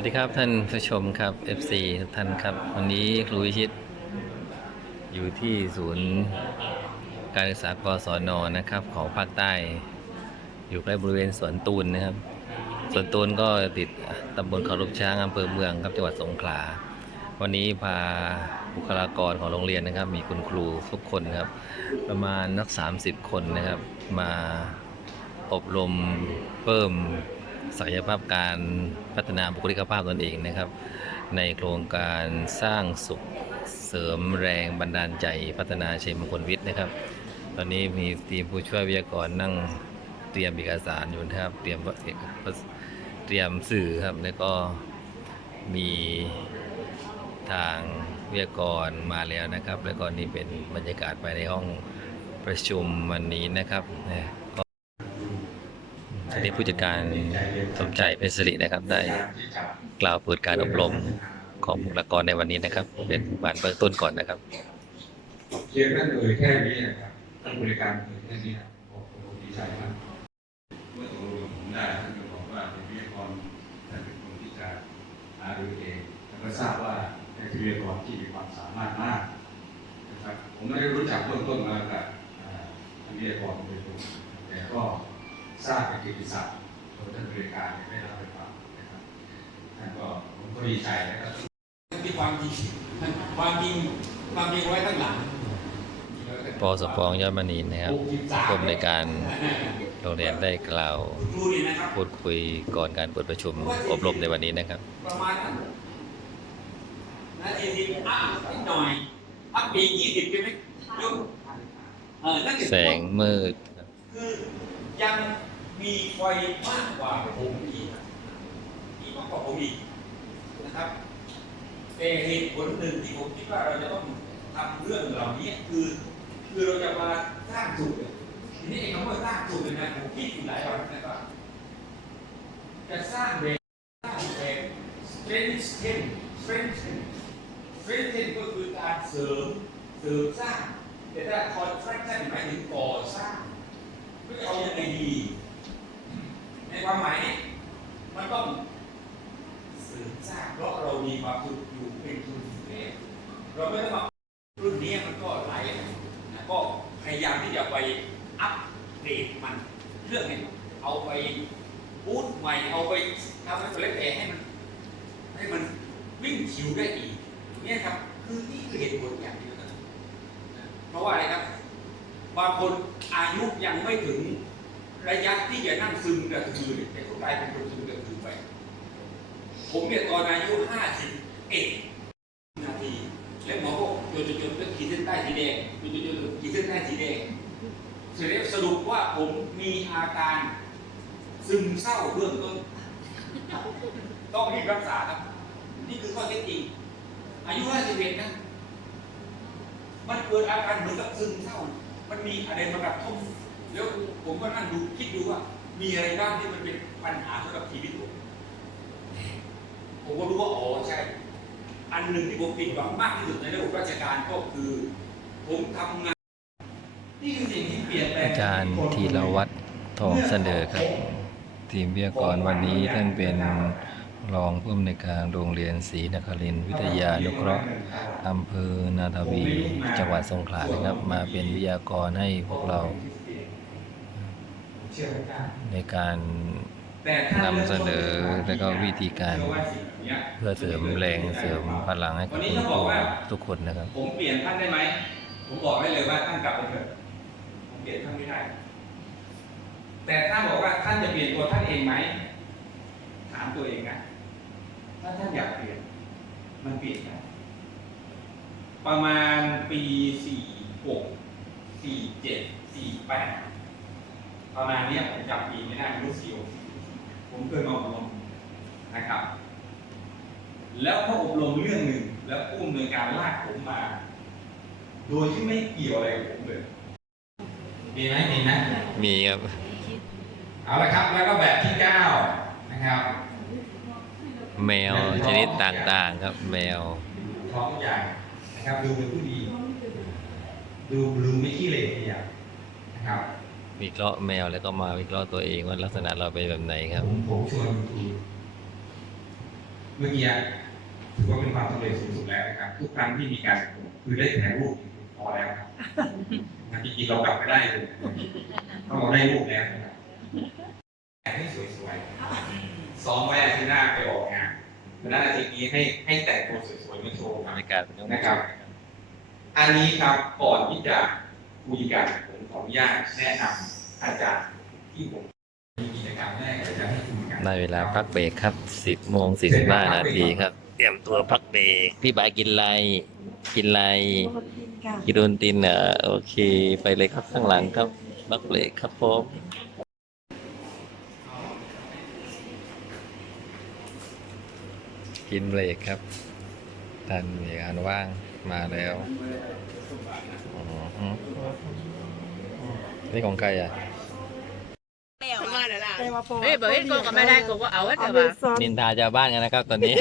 วัสดีครับท่านผู้ชมครับ FC ทุกท่านครับ วันนี้ครูวิชิต อยู่ที่ศูนย์การศึกษากศนนะครับ ของภาคใต้ อยู่ใกล้บริเวณสวนตูนนะครับสวนตูนก็ติดตำบลเขาลูกช้างอำเภอเมืองครับจังหวัดสงขลา วันนี้พาบุคลากรของโรงเรียนนะครับ มีคุณครูทุกคนครับ ประมาณนัก 30 คนนะครับ มาอบรมเพิ่ม ศักยภาพการพัฒนาบุคลิกภาพตนเองนะครับ ในโครงการสร้างสุขเสริมแรงบันดาลใจพัฒนาชัยมงคลวิทย์นะครับ ตอนนี้มีทีมผู้ช่วยวิทยากรนั่งเตรียมเอกสารอยู่นะครับ เตรียมเตรียมสื่อครับแล้วก็มีทางวิทยากรมาแล้วนะครับ แล้วก็นี่เป็นบรรยากาศภายในห้องประชุมวันนี้นะครับ ท่านนี้ผู้จัดการสมใจเป็นสิรินะครับ ได้กล่าวเปิดการอบรมของบุคลากรในวันนี้นะครับ เป็นบานเบื้องต้นก่อนนะครับเพียงท่านเอ่ยแค่นี้นะครับท่านบริการเอ่ยแค่นี้นะผมดีใจมากเมื่อตกลงกับผมได้ท่านก็บอกว่าเป็นวิทยากรท่านเป็นคนที่จะหารือเองแล้วก็ทราบว่าเป็นวิทยากรที่มีความสามารถมากนะครับผมไม่ได้รู้จักเบื้องต้นมากับอ่าท่านวิทยากรโดยตรงแต่ก็ ทราบเป็นกิตติศัพท์โดยท่านบริการได้รับไปฟังนะครับท่านก็ผมก็ดีใจนะครับที่ความจริงความจริงความจริงไว้ข้างหลังปสปองยอดมณีนะครับร่วมในการโรงเรียนได้กล่าวครูนี่นะครับพูดคุยก่อนการเปิดประชุมอบรมในวันนี้นะครับประมาณนั้นนาทีสิบอะนิดหน่อยพักปียี่สิบใช่ไหมยกเออนั่นคือแสงมืดครับคือยัง มีไฟมากกว่าผมอีกมีมากกว่าผมอีกนะครับแต่เหตุผลหนึ่งที่ผมคิดว่าเราจะต้องทำเรื่องเหล่านี้คือ คือเราจะมาสร้างสุขเนี่ยทีนี้ไอ้คำว่าสร้างสุขเนี่ยนะผมคิดอยู่หลายวันนะครับจะสร้างแบบสร้างแบบ strengthen strengthen strengthen ก็คือการเสริมเสริมสร้าง แต่ถ้า construction หมายถึงก่อสร้างก็จะเอายังไงดี ในความหมายนี้มันต้องเสริมสร้างเพราะเรามีความสุขอยู่เป็นทุนอยู่แล้วเราไม่ต้องมา รุ่นนี้มันก็หลายนะก็พยายามที่จะไปอัปเดตมันเรื่องนี้ เอาไปบูตใหม่เอาไปทำให้มันเล็กแอให้มันให้มันวิ่งคิวได้อีกเนี่ยครับคือนี่คือเหตุผลอย่างเดียวกันเพราะว่าอะไรครับ บางคนอายุยังไม่ถึงระยะที่จะนั่งซึมกระตือนแต่ก็กลายเป็นคนซึมกระตือไป ผมเนี่ยตอนอายุห้าสิบเอ็ดนาที แล้วหมอก็จุดจุดๆๆแล้วขีดเส้นใต้สีแดงจุดจุดๆๆขีดเส้นใต้สีแดงเสร็จแล้วสรุปว่าผมมีอาการ ซึมเศร้าเบื้องต้น ต้องรีบรักษาครับ นี่คือข้อเท็จจริง อายุ 51 นะ มันเกิดอาการเหมือนกับซึมเศร้า มันมีอะไรมากระทบแล้วผมก็นั่งดูคิดดูว่า มีอะไรบ้างที่มันเป็นปัญหาสำหรับชีวิตผม ผมก็รู้ว่าอ๋อใช่ อันหนึ่งที่ผมผิดหวังมากที่สุดในระบบราชการก็คือ ผมทำงานนี่คือสิ่งที่เปลี่ยนแปลงอาจารย์ธีรวัตรทองเสนอครับ ทีมวิทยากรวันนี้ท่านเป็นรองผู้อำนวยการโรงเรียนศรีนครินทร์วิทยานุเคราะห์อำเภอนาทวีจังหวัดสงขลานะครับ มาเป็นวิทยากรให้พวกเรา ในการนำเสนอแล้วก็วิธีการเชื่อว่าสิ่งเหล่านี้เพื่อเสริมแรงเสริมพลังให้กับคุณครูทุกคนนะครับ ผมเปลี่ยนท่านได้ไหมผมบอกได้เลยว่าท่านกลับไปเถอะผมเปลี่ยนท่านไม่ได้ แต่ถ้าบอกว่าท่านจะเปลี่ยนตัวท่านเองไหมถามตัวเองนะ ถ้าท่านอยากเปลี่ยน มันเปลี่ยนได้ประมาณปีสี่หกสี่เจ็ดสี่แปดประมาณเนี้ยผมจำปีไม่ได้ไม่รู้สี่หกผมเคยมาอบรมนะครับ แล้วพออบรมเรื่องหนึ่งแล้วผู้อำนวยการลากผมมา โดยที่ไม่เกี่ยวอะไรกับผมเลย มีไหมมีไหมมีครับ เอาละครับแล้วก็แบบที่เก้านะครับแมวชนิดต่างๆครับแมวท้องทุกอย่างนะครับดูเป็นผู้ดี ดูดูไม่ขี้เหร่ทีอย่างนะครับวิเคราะห์แมวแล้วก็มาวิเคราะห์ตัวเองว่าลักษณะเราเป็นแบบไหนครับผมผมชวนคุณเมื่อกี้ถือว่าเป็นความสำเร็จสูงสุดแล้วนะครับทุกครั้งที่มีการคือได้ถ่ายรูปพอแล้วครับนะจริงๆเรากลับไปได้เลยถ้าเราได้รูปแล้วนะครับ แต่งให้สวยๆ ซ้อมไว้อาทิตย์หน้าไปออกงานเพราะฉะนั้นอาทิตย์นี้ให้ให้แต่งตัวสวยๆมาโชว์ครับบรรยากาศเป็นยังไงนะครับ อันนี้ครับก่อนที่จะคุยกันผมขออนุญาตแนะนำอาจารย์ที่ผมมีกิจกรรมแรกอาจารย์ให้คุยกันได้เวลาพักเบรกครับ 10โมง45นาทีครับ เตรียมตัวพักเบรกพี่บายกินอะไรกินอะไรกินโดนตินเหรอโอเค ไปเลยครับข้างหลังครับพักเบรกครับผม กินเบรกครับทันมีงานว่างมาแล้วอ๋อฮึนี่ของใครอะเฮ้ยเบอร์เอ็นก็ก็ไม่ได้ก็ว่าเอาไว้แต่ว่านินทาชาวบ้านกันนะครับตอนนี้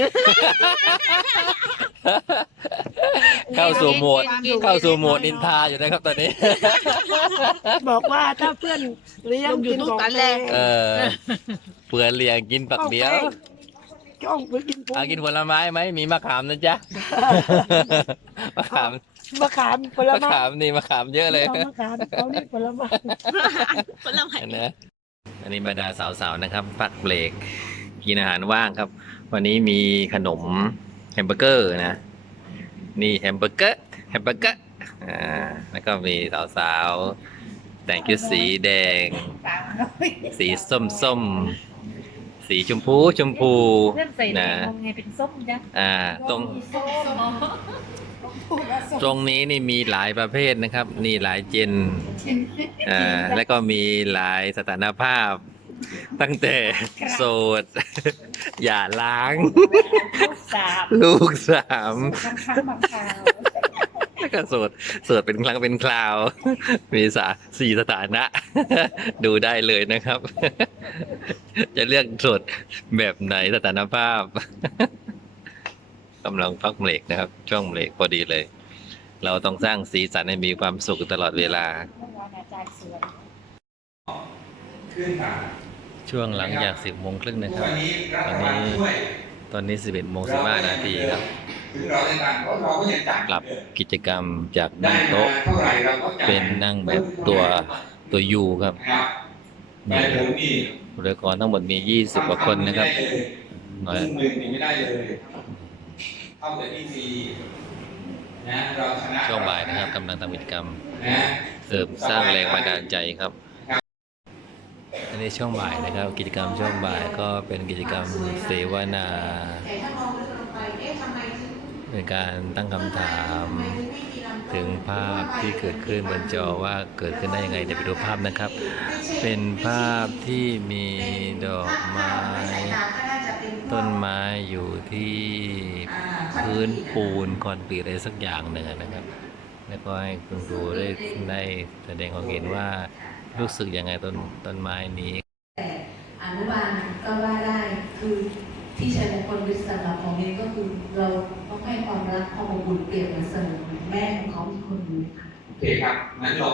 เข้าสู่โหมดเข้าสู่โหมดนินทาอยู่นะครับตอนนี้ บอกว่าถ้าเพื่อนเลี้ยงกินของแรงเออเปลือเลียงกินปักเดียว จ้องไปกินปูเอากินผลไม้ไหมมีมะขามนะจ๊ะ มะขามมะขามผลมะไม้ขามนี่มะขามเยอะเลยเอามะขามเขานี่ผลไม้ผลไม้อันนะอันนี้บรรดาสาวๆนะครับพักเบรกกินอาหารว่างครับ วันนี้มีขนมแฮมเบอร์เกอร์นะ นี่แฮมเบอร์เกอร์แฮมเบอร์เกอร์อ่าแล้วก็มีสาวๆแต่งชุดสีแดง สีส้มส้มๆ สีชมพูชมพูเพื่อนใส่ในนะมงไงเป็นส้มจ้ะอ่าตรงตรงนี้นี่มีหลายประเภทนะครับ นี่หลายเจนอ่าแล้วก็มีหลายสถานภาพ ตั้งแต่โสด อย่าล้างสามลูกสามข้างข้างบางคราวแล้ว ก็โสดโสดเป็นครั้งเป็นคราว มีสาสี่สถานะ ดูได้เลยนะครับ จะเลือกโสดแบบไหนสถานภาพกำลังพักเบรกนะครับ ช่วงเบรกพอดีเลย เราต้องสร้างสีสันให้มีความสุขตลอดเวลา ช่วงหลังจากสิบโมงครึ่งนะครับวันนี้ตอนนี้สิบเอ็ดโมงสิบห้านาทีครับ ถึงเราได้ตังค์เพราะเราก็ยังจ่ายกลับกิจกรรมจากได้นั่งมาโต๊ะเท่าไหร่เราก็จ่ายเป็นนั่งแบบตัวตัวยูครับนะครับแต่ผมนี่บริกรทั้งหมดมียี่สิบกว่าคนนะครับน้อยครึ่งหนึ่งนี่ไม่ได้เลยเท่าแต่ที่ฟรีนะเราชนะช่วงบ่ายนะครับกำลังทำกิจกรรมนะเสริมสร้างแรงบันดาลใจครับอันนี้ช่วงบ่ายนะครับ กิจกรรมช่วงบ่ายก็เป็นกิจกรรมเสวนา ถึงเป็นการตั้งคำถามถึงไม่มีลำต้นถึงภาพที่เกิดขึ้นบนจอว่าเกิดขึ้นได้ยังไงเดี๋ยวไปดูภาพนะครับ เป็นภาพที่มีดอกไม้ ต้นไม้อยู่ที่พื้นปูนคอนกรีตอะไรสักอย่างหนึ่งนะครับ แล้วก็ให้คุณครูได้ได้แสดงความเห็นว่ารู้สึกยังไงต้นต้นไม้นี้ อนุบาลก็ว่าได้คือที่ชัยมงคลวิทย์สำ หรับของเมย์ก็คือเราต้องให้ความรักความอบอุ่นเปรียบเหมือนเสมือนแม่ของเขาอีกคนนึงค่ะ โอเคครับงั้นเรา